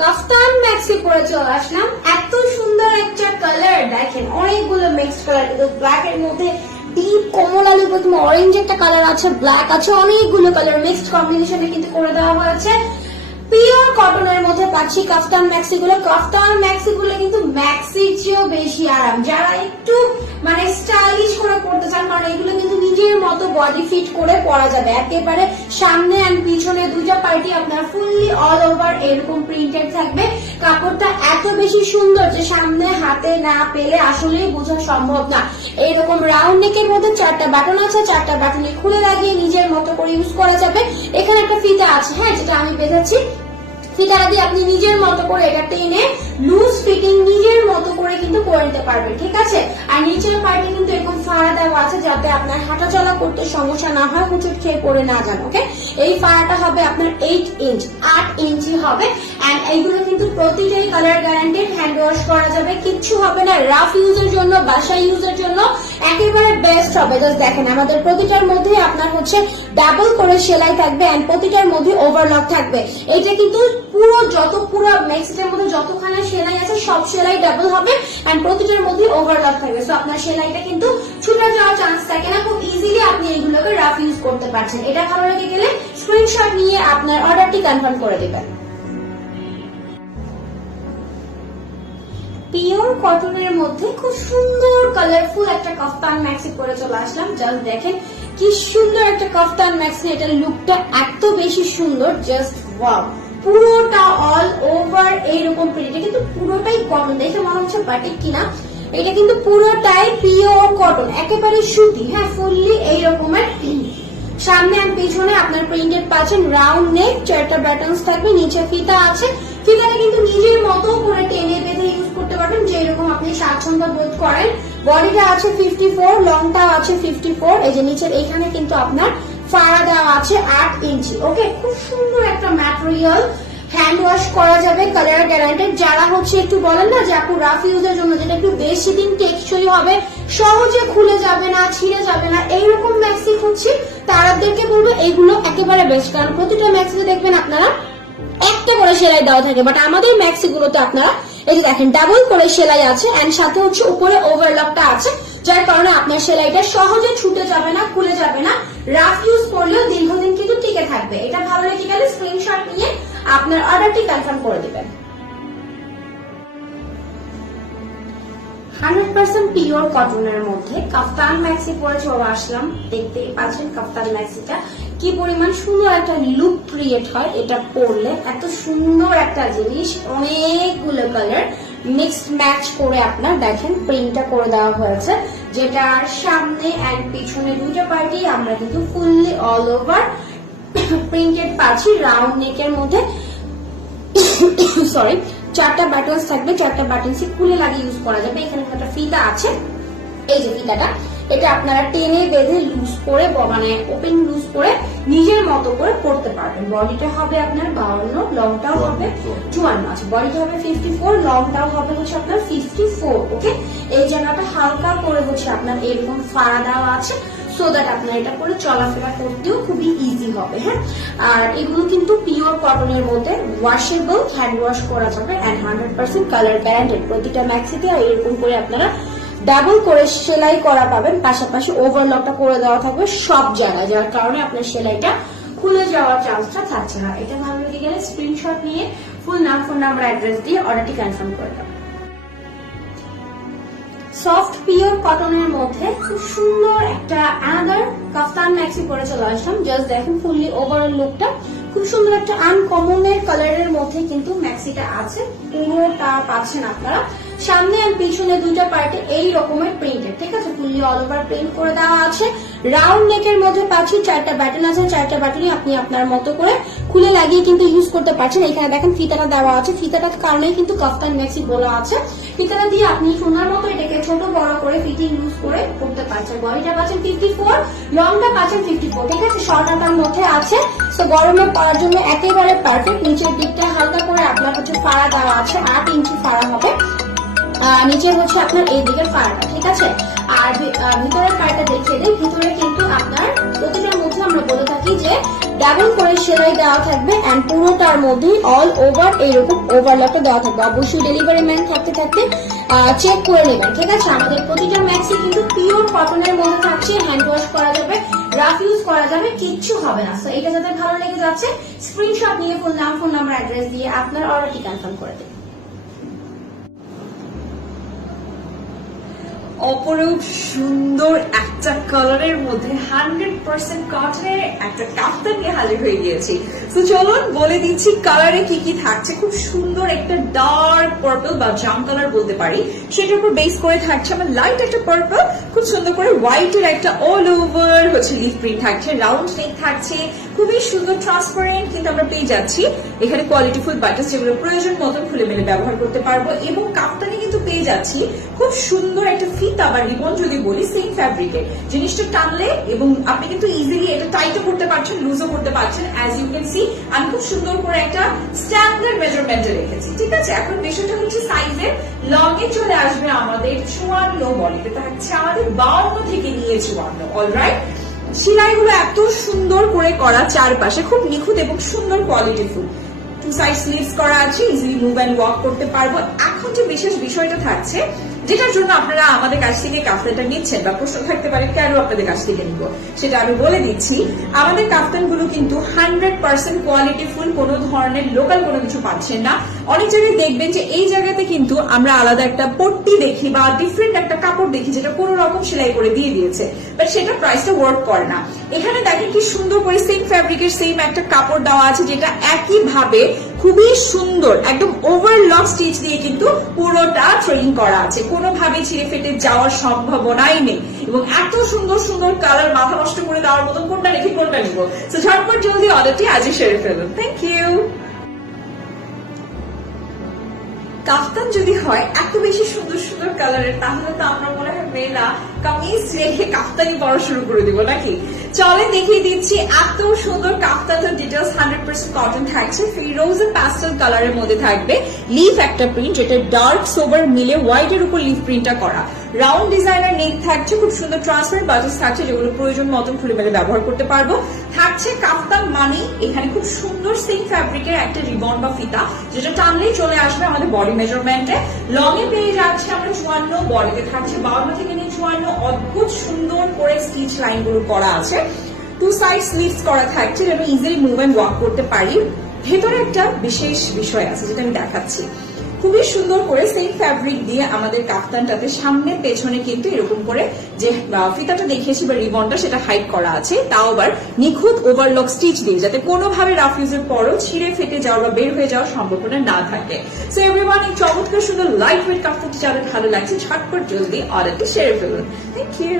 কাফতান maxi পরে চলে আসলাম। এত সুন্দর একটা কালার দেখেন, অনেকগুলো মিক্সড কালার, কিন্তু ব্ল্যাক এর মধ্যে ডিপ কমলা প্রথম অরেঞ্জ একটা কালার আছে, ব্ল্যাক আছে, অনেকগুলো কালার মিক্সড কম্বিনেশনে কিন্তু করে দেওয়া হয়েছে। পিওর কটনের মধ্যে পাচ্ছি কাফতান ম্যাক্সি গুলো। কাফতান ম্যাক্সি গুলো কিন্তু ম্যাক্সির চেয়েও বেশি আরাম। যারা একটু মানে স্টাইলিশ করে পড়তে চান, কারণ এগুলো কিন্তু নিজের মতো বডি ফিট করে পরা যাবে একেবারে। সামনে এন্ড পিছনে দুইটা পার্টি আপনার ফুললি অল ওভার এরকম প্রিন্টেড থাকবে। কাপড়টা এত বেশি সুন্দর যে সামনে হাতে না পেলে আসলেই বোঝা সম্ভব না। এইরকম রাউন্ড নেকের মধ্যে 4টা বাটন আছে, 4টা বাটনে খুলে লাগিয়ে নিজের মতো করে ইউজ করা যাবে। এখানে একটা ফিতা আছে, হ্যাঁ, যেটা আমি বেঁধেছি। ফিতাটা দিয়ে আপনি নিজের মতো করে এটা টেনে লুজ ফিটিং নিজের মতো করে কিন্তু করে নিতে পারবেন, ঠিক আছে। আর নিচের পার্টে কিন্তু এরকম ফাড়া দেওয়া আছে যাতে আপনার হাঁটা চলা করতে সমস্যা না হয়, হুচুট খেয়ে পড়ে না যান, ওকে। এই ফাড়াটা হবে আপনার 8 ইঞ্চ, 8 ইঞ্চি হবে। এন্ড এইগুলো কিন্তু প্রতিটাই কালার গ্যারান্টেড, হ্যান্ড ওয়াশ করা যাবে, কিচ্ছু হবে না। রাফ ইউজের জন্য, বাসা ইউজের জন্য একেবারে বেস্ট হবে। জাস্ট দেখেন, আমাদের প্রতিটার মধ্যে আপনার হচ্ছে ডাবল করে সেলাই থাকবে এন্ড প্রতিটার মধ্যে ওভারলক থাকবে। এটা কিন্তু পুরো ম্যাক্সিটার মধ্যে যতখানে সেলাই আছে সব সেলাই ডাবল হবে এন্ড প্রতিটার মধ্যে ওভারলক থাকবে। সো আপনার সেলাইটা কিন্তু ছুটে যাওয়ার চান্স থাকে না, খুব ইজিলি আপনি এগুলোকে রাফ ইউজ করতে পারছেন। এটা ভালো লেগে গেলে স্ক্রিনশট নিয়ে আপনার অর্ডারটি কনফার্ম করে দিবেন। পিওর কটনের মধ্যে খুব সুন্দর কালারফুল একটা কাফতান ম্যাক্সি পরে চলে আসলাম। জাস্ট দেখেন কি সুন্দর একটা কাফতান ম্যাক্সি, এটার লুকটা এত বেশি সুন্দর, জাস্ট ওয়াও। পুরোটা অল ওভার এইরকম প্রিন্ট, কিন্তু পুরোটাই কটন, দেখে মনে হচ্ছে বাটিক কিনা। এটা কিন্তু পুরোটাই পিওর কটন, একেবারে সুতি, হ্যাঁ, ফুললি এইরকমের। সামনে আর পিছনে আপনার প্রিন্টেড পাচ্ছেন রাউন্ড নেক, 4টা ব্যাটনস থাকবে, নিচে ফিতা আছে। ফিতাটা কিন্তু নিজের মতো করে টেনে বেঁধে ইউজ করতে পারবেন যেরকম আপনি স্বাচ্ছন্দ্য বোধ করেন। বডিটা আছে 54, লংটাও আছে 54। এই যে নিচের এখানে কিন্তু আপনার ফাড়া দেওয়া আছে 8 ইঞ্চি, ওকে। খুব সুন্দর একটা ম্যাটেরিয়াল, হ্যান্ড ওয়াশ করা যাবে, কালার গ্যারান্টেড। যারা হচ্ছে একটু বলেন না যে আপু রাফ ইউজের জন্য যেটা একটু বেশি দিন টেকসই হবে, সহজে খুলে যাবে না, ছিঁড়ে যাবে না, এইরকম ম্যাক্সি হচ্ছে তাদেরকে বলবো এইগুলো একেবারে বেস্ট। কারণ প্রতিটা ম্যাক্সিতে দেখবেন আপনারা একটা করে সেলাই দেওয়া থাকে, বাট আমাদের ম্যাক্সি গুলোতে আপনারা এই যে দেখেন ডাবল করে সেলাই আছে এন্ড সাথে হচ্ছে উপরে ওভারলকটা আছে, যার কারণে আপনার সেলাইটা সহজে ছুটে যাবে না, খুলে যাবে না। রাফ ইউজ করলেও দীর্ঘদিন কিন্তু টিকে থাকবে। এটা ভালো লেগে গেলে স্ক্রিনশট নিয়ে আপনার অর্ডারটি কনফার্ম করে দিবেন। 100% পিওর কটনের মধ্যে কাফতান ম্যাক্সি পরে চলে আসলাম। দেখতেই পাচ্ছেন কাফতান ম্যাক্সিটা কি পরিমাণ সুন্দর একটা লুক ক্রিয়েট হয় এটা পরলে। এত সুন্দর একটা জিনিস, অনেকগুলো কালার মিক্সড ম্যাচ করে আপনার দেখেন প্রিন্টটা করে দেওয়া হয়েছে, যেটার সামনে এন্ড পিছনে দুইটা পার্টি আমরা কিন্তু ফুললি অল ওভার প্রিন্টেড পাচ্ছি। রাউন্ড নেকের মধ্যে সরি 4টা বাটনস থাকবে, 4টা বাটনস খুলে লাগিয়ে ইউজ করা যাবে। এখানে একটা ফিতা আছে, এই যে ফিতাটা, এটা আপনারা টেনে বেঁধে লুজ করে মানে ওপেন লুজ করে নিজের মতো করে পড়তে পারবেন। বডিটা হবে আপনার 52, লংটাও হবে 54, আছে বডিটা হবে 54, লংটাও হবে হচ্ছে আপনার 54, ওকে। এই জায়গাটা হালকা করে হচ্ছে আপনার এরকম ফাড়া দেওয়া আছে, সো দ্যাট আপনার এটা করে চলাফেরা করতেও খুবই ইজি হবে, হ্যাঁ। আর এগুলো কিন্তু পিওর কটনের মধ্যে ওয়াশেবল, হ্যান্ড ওয়াশ করা যাবে এন্ড 100% কালার গ্যারান্টেড। প্রতিটা ম্যাক্সিতে এরকম করে আপনারা ডাবল করে সেলাই করা পাবেন, পাশাপাশি ওভারলকটা করে দেওয়া থাকবে সব জায়গায়, যার কারণে আপনার সেলাইটা খুলে যাওয়ার চান্সটা থাকছে না। এটা ভালো লেগে গেলে স্ক্রিনশট নিয়ে ফুল নাম, ফোন নাম্বার, অ্যাড্রেস দিয়ে অর্ডারটি কনফার্ম করে দেবেন। সফট পিওর কটনের মধ্যে খুব সুন্দর একটা আনাদার কাফতান ম্যাক্সি পরে চলে আসলাম। জাস্ট দেখেন ফুললি ওভারঅল লুকটা খুব সুন্দর একটা আনকমনের কালারের মধ্যে কিন্তু ম্যাক্সিটা আছে, পুরোটা পাচ্ছেন আপনারা। সামনে আর পিছনে দুইটা পার্টে এই রকমের প্রিন্টেড, ঠিক আছে, ফুললি অল ওভার প্রিন্ট করে দেওয়া আছে। রাউন্ড নেকের মধ্যে পাচ্ছি 4টা বাটন আছে, 4টা বাটনই আপনি আপনার মতো করে খুলে লাগিয়ে কিন্তু ইউজ করতে পারছেন। এখানে দেখেন ফিতাটা দেওয়া আছে, ফিতাটার কারণে কিন্তু কাফতান ম্যাক্সি বলা আছে। ফিতাটা দিয়ে আপনি সোনার মতো এটাকে ছোট বড় করে ফিটিং ইউজ করে করতে পারছেন। বডিটা পাচ্ছেন 54, লংটা পাচ্ছেন 54, ঠিক আছে, শর্টটার মধ্যে আছে। তো গরমে পরার জন্য একেবারে পারফেক্ট। নিচের দিকটা হালকা করে আপনার হচ্ছে ফাড়া দেওয়া আছে, 8 ইঞ্চি ফাড়া হবে। নিচে হচ্ছে আপনার এই দিকের ফাড়াটা, ঠিক আছে। আর ভিতরের পাড়টা দেখিয়ে দিই। ভিতরে কিন্তু আপনার প্রতিটার মধ্যে আমরা বলে থাকি যে ডাবল করে সেলাই দেওয়া থাকবে এন্ড পুরোটার মধ্যে অল ওভার এইরকম ওভারলকটা দেওয়া থাকবে। অবশ্যই ডেলিভারি ম্যান থাকতে থাকতে চেক করে নেবেন, ঠিক আছে? আমাদের প্রতিটা ম্যাক্সি কিন্তু পিওর কটনের মধ্যে থাকছে, হ্যান্ড ওয়াশ করা যাবে, রাফ ইউজ করা যাবে, কিচ্ছু হবে না। সো এটা যাদের ভালো লেগে যাচ্ছে স্ক্রিনশট নিয়ে ফোন নাম, ফোন নাম্বার, অ্যাড্রেস দিয়ে আপনার অর্ডারটি কনফার্ম করে দেবেন। অপরূপ সুন্দর একটা কালারের মধ্যে 100% কটনের একটা কাফতান নিয়ে হাজির হয়ে গিয়েছি। তো চলুন বলে দিচ্ছি কালারে কি কি থাকছে। খুব সুন্দর একটা ডার্ক পার্পল বা জাম কালার বলতে পারি, সেটার উপর বেস করে থাকছে আমার লাইট একটা পার্পল, খুব সুন্দর করে হোয়াইটের একটা অল ওভার লিফ প্রিন্ট থাকছে, রাউন্ড নেক থাকছে, খুবই সুন্দর ট্রান্সপারেন্ট কিন্তু আমরা পেয়ে যাচ্ছি এখানে কোয়ালিটি ফুল বাটাস, যেগুলো প্রয়োজন মতন খুলে মেলে ব্যবহার করতে পারবো। এবং কাফতানে কিন্তু পেয়ে যাচ্ছি খুব সুন্দর একটা ফিতা বা রিবন যদি বলি সেম ফ্যাব্রিকের, জিনিসটা টানলে এবং আপনি কিন্তু ইজিলি এটা টাইটও করতে পারছেন, লুজও করতে পারছেন। অ্যাজ ইউ ক্যান সি আমি খুব সুন্দর করে একটা স্ট্যান্ডার্ড মেজারমেন্টে রেখেছি, ঠিক আছে? এখন বিষয়টা হচ্ছে সাইজের লং এ চলে আসবে আমাদের 54, বডিতে থাকছে আমাদের 52 থেকে নিয়ে 54। অলরাইট, সেলাইগুলো এত সুন্দর করে করা, চারপাশে খুব নিখুঁত এবং সুন্দর quality full, two side sleeves করা আছে, ইজিলি মুভ অ্যান্ড ওয়াক করতে পারবো। এখন যে বিশেষ বিষয়টা থাকছে, যেটার জন্য আপনারা আমাদের কাছ থেকে কাফতানটা নিচ্ছেন বা প্রশ্ন থাকতে পারে কেন আপনাদের কাছ থেকে নিব, সেটা আমি বলে দিচ্ছি। আমাদের কাফতানগুলো কিন্তু 100% কোয়ালিটি ফুল, কোনো ধরনের লোকাল কোনো কিছু পাচ্ছেন না। অনেক জায়গায় দেখবেন যে এই জায়গাতে কিন্তু আমরা আলাদা একটা পট্টি দেখি বা ডিফারেন্ট একটা কাপড় দেখি যেটা কোনো রকম সেলাই করে দিয়ে দিয়েছে, বাট সেটা প্রাইসটা ওয়ার্ক করে না। এখানে দেখেন কি সুন্দর করে সেম ফ্যাব্রিকের সেম একটা কাপড় দেওয়া আছে, যেটা একই ভাবে খুবই সুন্দর একদম ওভারলক স্টিচ দিয়ে কিন্তু পুরোটা ট্রেনিং করা আছে, কোনোভাবে ছিঁড়ে ফেটে যাওয়ার সম্ভাবনাই নেই। এবং এত সুন্দর সুন্দর কালার, মাথা নষ্ট করে দেওয়ার মতন কোনটা রেখে কোনটা নিব। তো ঝটপট জলদি অর্ডারটি আজই সেরে ফেলুন। Thank you. কাফতান যদি হয় এত বেশি সুন্দর সুন্দর কালারের, তাহলে তো আমরা মনে হয় মেয়েরা কামিজ রেখে কাফতানি পরা শুরু করে দিব নাকি? চলে দেখিয়ে দিচ্ছি এত সুন্দর কাফতানের ডিটেলস। 100% কটন থাকছে, ফিরোজ প্যাস্টেল কালারের মধ্যে থাকবে, লিফ একটা প্রিন্ট, যেটা ডার্ক সোবার মিলে হোয়াইট এর উপর লিফ প্রিন্টটা করা, রাউন্ড ডিজাইনার নেক থাকছে, খুব সুন্দর ট্রান্সপারেন্ট বাটস থাকছে, যেগুলো প্রয়োজন মতন খুলে মেলে ব্যবহার করতে পারবো। থাকছে কাফতান মানে এখানে খুব সুন্দর সেম ফ্যাব্রিকের একটা রিবন বা ফিতা, যেটা টানলেই চলে আসবে আমাদের বডি মেজারমেন্টে। লং এ পেয়ে যাচ্ছে আমরা 54, বডিতে থাকছে 52 থেকে নিয়ে 54। অদ্ভুত সুন্দর করে স্টিচ লাইন গুলো করা আছে, টু সাইড স্লিভস করা থাকছে, যেন ইজিলি মুভ এন্ড ওয়াক করতে পারি। ভেতরে একটা বিশেষ বিষয় আছে যেটা আমি দেখাচ্ছি, খুবই সুন্দর করে সেম ফ্যাব্রিক দিয়ে আমাদের কাফতানটাতে সামনে পেছনে কিন্তু এরকম করে যে ফিতাটা দেখিয়েছি বা রিবনটা, সেটা হাইড করা আছে, তাও আবার নিখুঁত ওভারলক স্টিচ দিয়ে, যাতে কোনোভাবে রাফ ইউজের পরও ছিঁড়ে ফেটে যাওয়ার বা বের হয়ে যাওয়ার সম্ভাবনা না থাকে। সো এভরিওয়ান, এই চমৎকার সুন্দর লাইট ওয়েট কাফতানটি যাদের ভালো লাগছে ঝটপট জলদি অর্ডারটি সেরে ফেলুন। Thank you.